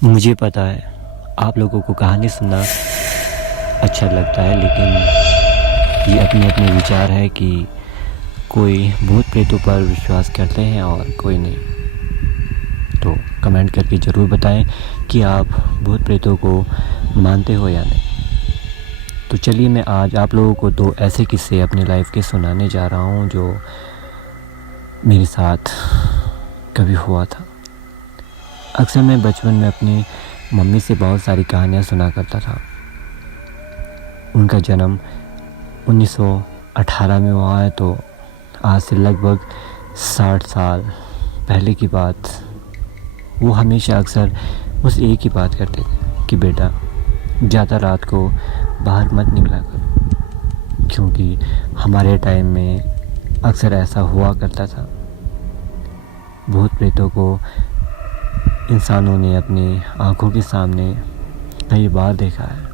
मुझे पता है आप लोगों को कहानी सुनना अच्छा लगता है, लेकिन ये अपने अपने विचार है कि कोई भूत प्रेतों पर विश्वास करते हैं और कोई नहीं। तो कमेंट करके ज़रूर बताएं कि आप भूत प्रेतों को मानते हो या नहीं। तो चलिए मैं आज आप लोगों को दो ऐसे किस्से अपनी लाइफ के सुनाने जा रहा हूँ जो मेरे साथ कभी हुआ था। अक्सर मैं बचपन में अपनी मम्मी से बहुत सारी कहानियाँ सुना करता था। उनका जन्म 1918 में हुआ है, तो आज से लगभग 60 साल पहले की बात। वो हमेशा अक्सर उस एक ही बात करते थे कि बेटा ज़्यादा रात को बाहर मत निकला करो, क्योंकि हमारे टाइम में अक्सर ऐसा हुआ करता था। भूत प्रेतों को इंसानों ने अपनी आंखों के सामने कई बार देखा है।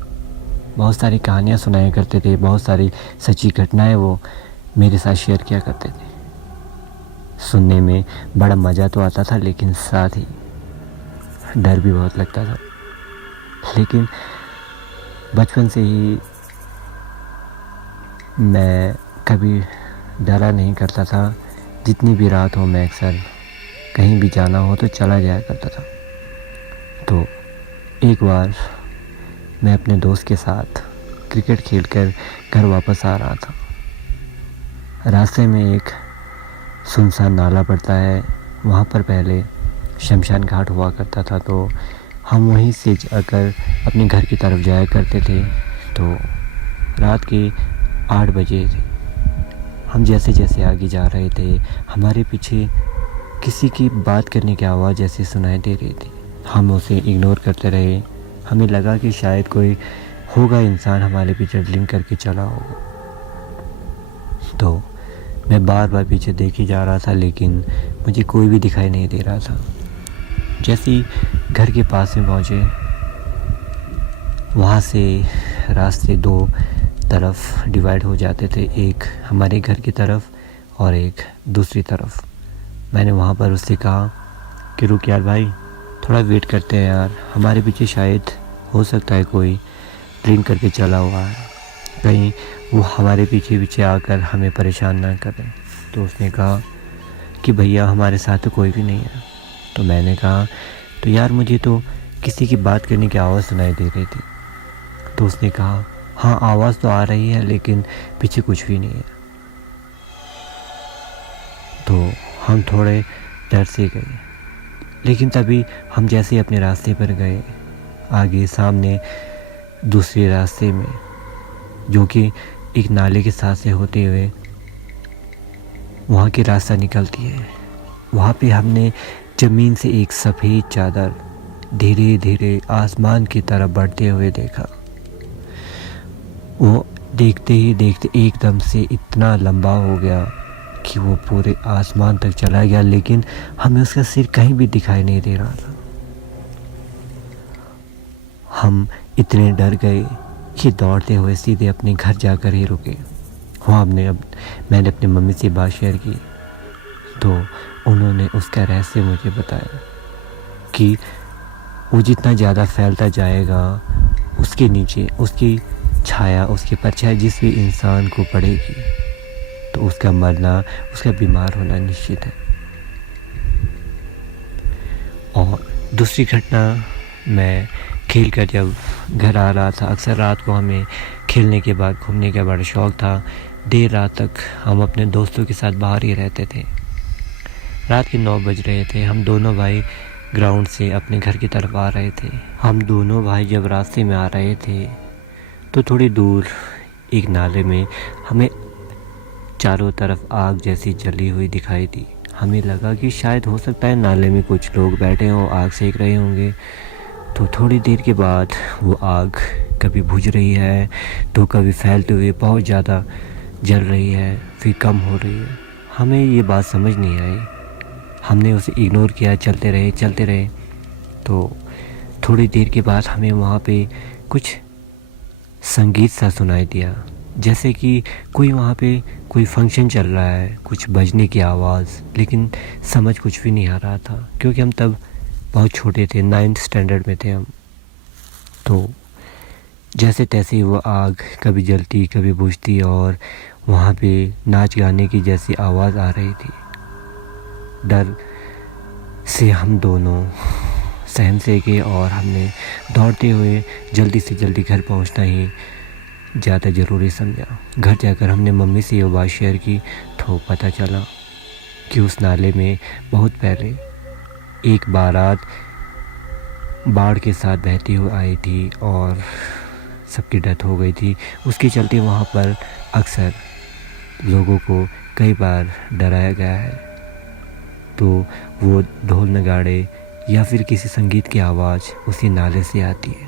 बहुत सारी कहानियाँ सुनाया करते थे, बहुत सारी सच्ची घटनाएं वो मेरे साथ शेयर किया करते थे। सुनने में बड़ा मज़ा तो आता था, लेकिन साथ ही डर भी बहुत लगता था। लेकिन बचपन से ही मैं कभी डरा नहीं करता था। जितनी भी रात हो मैं अक्सर कहीं भी जाना हो तो चला जाया करता था। तो एक बार मैं अपने दोस्त के साथ क्रिकेट खेलकर घर वापस आ रहा था। रास्ते में एक सुनसान नाला पड़ता है, वहाँ पर पहले शमशान घाट हुआ करता था, तो हम वहीं से जाकर अपने घर की तरफ जाया करते थे। तो रात के 8 बजे थे। हम जैसे जैसे आगे जा रहे थे, हमारे पीछे किसी की बात करने की आवाज़ जैसे सुनाई दे रही थी। हम उसे इग्नोर करते रहे। हमें लगा कि शायद कोई होगा इंसान हमारे पीछे लिंक करके चला होगा। तो मैं बार बार पीछे देखे जा रहा था, लेकिन मुझे कोई भी दिखाई नहीं दे रहा था। जैसे ही घर के पास में पहुँचे, वहाँ से रास्ते दो तरफ डिवाइड हो जाते थे, एक हमारे घर की तरफ और एक दूसरी तरफ। मैंने वहाँ पर उससे कहा कि रुक यार भाई, थोड़ा वेट करते हैं यार, हमारे पीछे शायद हो सकता है कोई ड्रिंक करके चला हुआ है, कहीं वो हमारे पीछे पीछे आकर हमें परेशान ना करें। तो उसने कहा कि भैया हमारे साथ तो कोई भी नहीं है। तो मैंने कहा तो यार मुझे तो किसी की बात करने की आवाज़ सुनाई दे रही थी। तो उसने कहा हाँ आवाज़ तो आ रही है, लेकिन पीछे कुछ भी नहीं है। तो हम थोड़े डर से गए, लेकिन तभी हम जैसे अपने रास्ते पर गए, आगे सामने दूसरे रास्ते में, जो कि एक नाले के साथ से होते हुए वहाँ की रास्ता निकलती है, वहाँ पे हमने ज़मीन से एक सफ़ेद चादर धीरे धीरे आसमान की तरफ बढ़ते हुए देखा। वो देखते ही देखते एकदम से इतना लंबा हो गया कि वो पूरे आसमान तक चला गया, लेकिन हमें उसका सिर कहीं भी दिखाई नहीं दे रहा था। हम इतने डर गए कि दौड़ते हुए सीधे अपने घर जाकर ही रुके। वहाँ मैंने अपनी मम्मी से बात शेयर की, तो उन्होंने उसका रहस्य मुझे बताया कि वो जितना ज़्यादा फैलता जाएगा, उसके नीचे उसकी छाया, उसकी परछाई जिस भी इंसान को पड़ेगी, तो उसका मरना, उसका बीमार होना निश्चित है। और दूसरी घटना, मैं खेल कर जब घर आ रहा था, अक्सर रात को हमें खेलने के बाद घूमने का बड़ा शौक़ था। देर रात तक हम अपने दोस्तों के साथ बाहर ही रहते थे। रात के 9 बज रहे थे। हम दोनों भाई ग्राउंड से अपने घर की तरफ आ रहे थे। हम दोनों भाई जब रास्ते में आ रहे थे, तो थोड़ी दूर एक नाले में हमें चारों तरफ आग जैसी जली हुई दिखाई दी। हमें लगा कि शायद हो सकता है नाले में कुछ लोग बैठे हों, आग सेक रहे होंगे। तो थोड़ी देर के बाद वो आग कभी बुझ रही है, तो कभी फैलते हुए बहुत ज़्यादा जल रही है, फिर कम हो रही है। हमें ये बात समझ नहीं आई। हमने उसे इग्नोर किया, चलते रहे। तो थोड़ी देर के बाद हमें वहाँ पे कुछ संगीत सा सुनाई दिया, जैसे कि कोई वहाँ पे कोई फंक्शन चल रहा है, कुछ बजने की आवाज़, लेकिन समझ कुछ भी नहीं आ रहा था, क्योंकि हम तब बहुत छोटे थे, 9th स्टैंडर्ड में थे हम। तो जैसे तैसे वो आग कभी जलती कभी बुझती और वहाँ पे नाच गाने की जैसी आवाज़ आ रही थी। डर से हम दोनों सहम से गए और हमने दौड़ते हुए जल्दी से जल्दी घर पहुँचना ही ज़्यादा ज़रूरी समझा। घर जाकर हमने मम्मी से ये बात शेयर की तो पता चला कि उस नाले में बहुत पहले एक बारात बाढ़ के साथ बहती हुई आई थी और सबकी डेथ हो गई थी। उसके चलते वहाँ पर अक्सर लोगों को कई बार डराया गया है। तो वो ढोल नगाड़े या फिर किसी संगीत की आवाज़ उसी नाले से आती है।